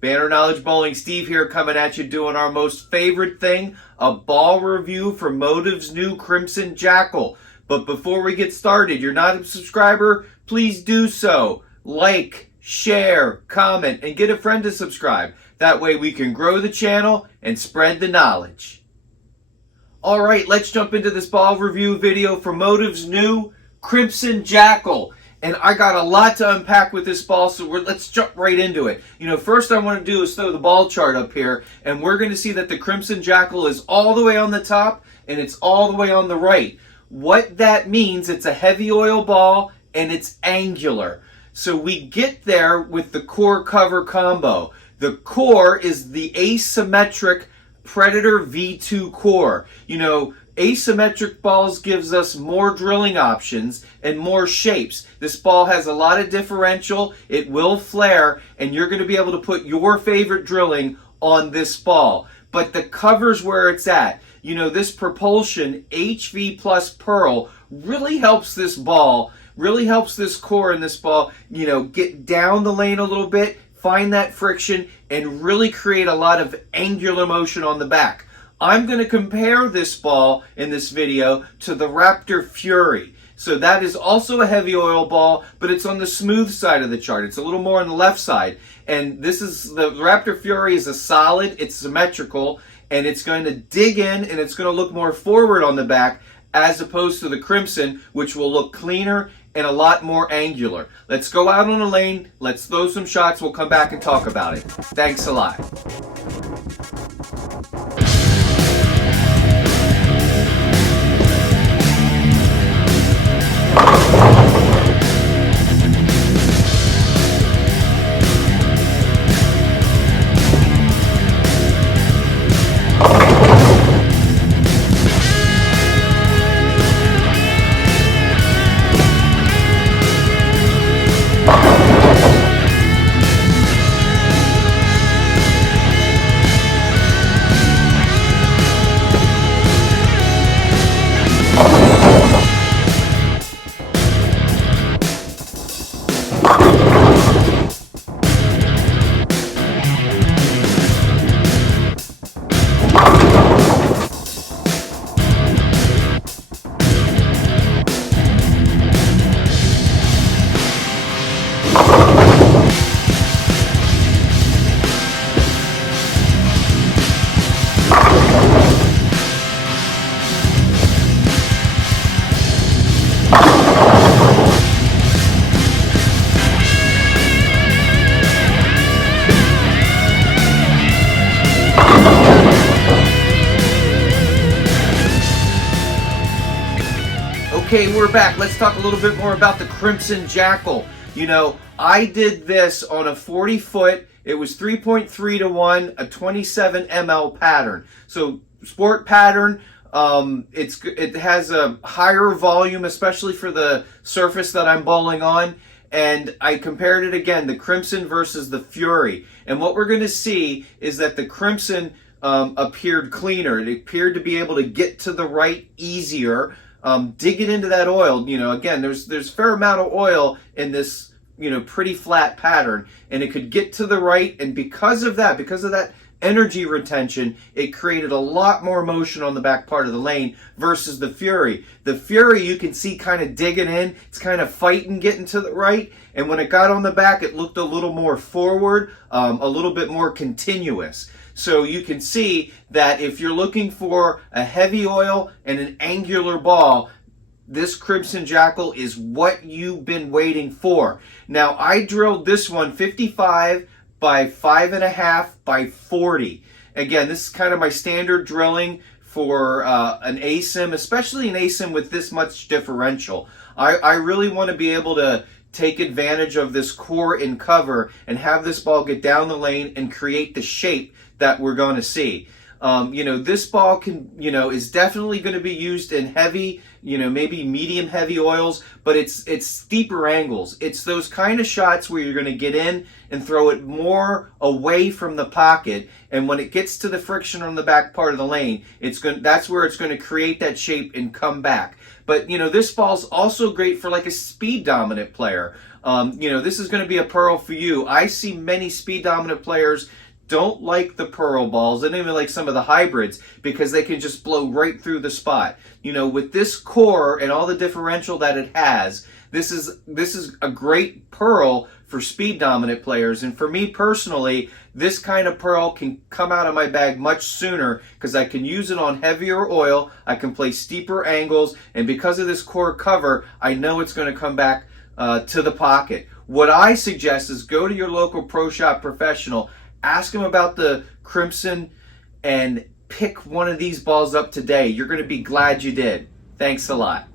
Banner Knowledge Bowling Steve here, coming at you doing our most favorite thing, a ball review for Motiv's new Crimson Jackal. But before we get started, you're not a subscriber, please do so. Like, share, comment, and get a friend to subscribe. That way we can grow the channel and spread the knowledge. Alright, let's jump into this ball review video for Motiv's new Crimson Jackal. And I got a lot to unpack with this ball, so let's jump right into it. First I want to do is throw the ball chart up here, and we're going to see that the Crimson Jackal is all the way on the top, and it's all the way on the right. What that means, it's a heavy oil ball, and it's angular. So we get there with the core cover combo. The core is the asymmetric Predator V2 core. Asymmetric balls gives us more drilling options and more shapes. This ball has a lot of differential, it will flare, and you're going to be able to put your favorite drilling on this ball. But the cover's where it's at. This Propulsion HV Pearl really helps this ball, really helps this core in this ball, get down the lane a little bit, find that friction, and really create a lot of angular motion on the back. I'm going to compare this ball in this video to the Raptor Fury. So that is also a heavy oil ball, but it's on the smooth side of the chart. It's a little more on the left side. And the Raptor Fury is a solid, it's symmetrical, and it's going to dig in and it's going to look more forward on the back as opposed to the Crimson, which will look cleaner and a lot more angular. Let's go out on a lane, let's throw some shots, we'll come back and talk about it. Thanks a lot. Okay, we're back. Let's talk a little bit more about the Crimson Jackal. I did this on a 40-foot. It was 3.3 to 1, a 27 ml pattern. So sport pattern. It has a higher volume, especially for the surface that I'm bowling on. And I compared it again, the Crimson versus the Fury. And what we're going to see is that the Crimson appeared cleaner. It appeared to be able to get to the right easier. Dig it into that oil. Again, there's a fair amount of oil in this, pretty flat pattern, and it could get to the right, and because of that energy retention, it created a lot more motion on the back part of the lane versus the Fury. The Fury, you can see kind of digging in, it's kind of fighting getting to the right, and when it got on the back, it looked a little more forward, a little bit more continuous. So you can see that if you're looking for a heavy oil and an angular ball, this Crimson Jackal is what you've been waiting for. Now, I drilled this one 55 by 5.5 by 40. Again, this is kind of my standard drilling for an ASIM, especially an ASIM with this much differential. I really want to be able to take advantage of this core in cover and have this ball get down the lane and create the shape that we're going to see. This ball is definitely going to be used in heavy, maybe medium heavy oils, but it's steeper angles. It's those kind of shots where you're going to get in and throw it more away from the pocket, and when it gets to the friction on the back part of the lane, that's where it's going to create that shape and come back. But this ball's also great for like a speed dominant player. This is going to be a pearl for you. I see many speed dominant players don't like the pearl balls, and even like some of the hybrids, because they can just blow right through the spot. With this core and all the differential that it has, this is a great pearl for speed dominant players. And for me personally, this kind of pearl can come out of my bag much sooner because I can use it on heavier oil, I can play steeper angles, and because of this core cover, I know it's going to come back to the pocket. What I suggest is go to your local pro shop professional, ask them about the Crimson, and pick one of these balls up today. You're going to be glad you did. Thanks a lot.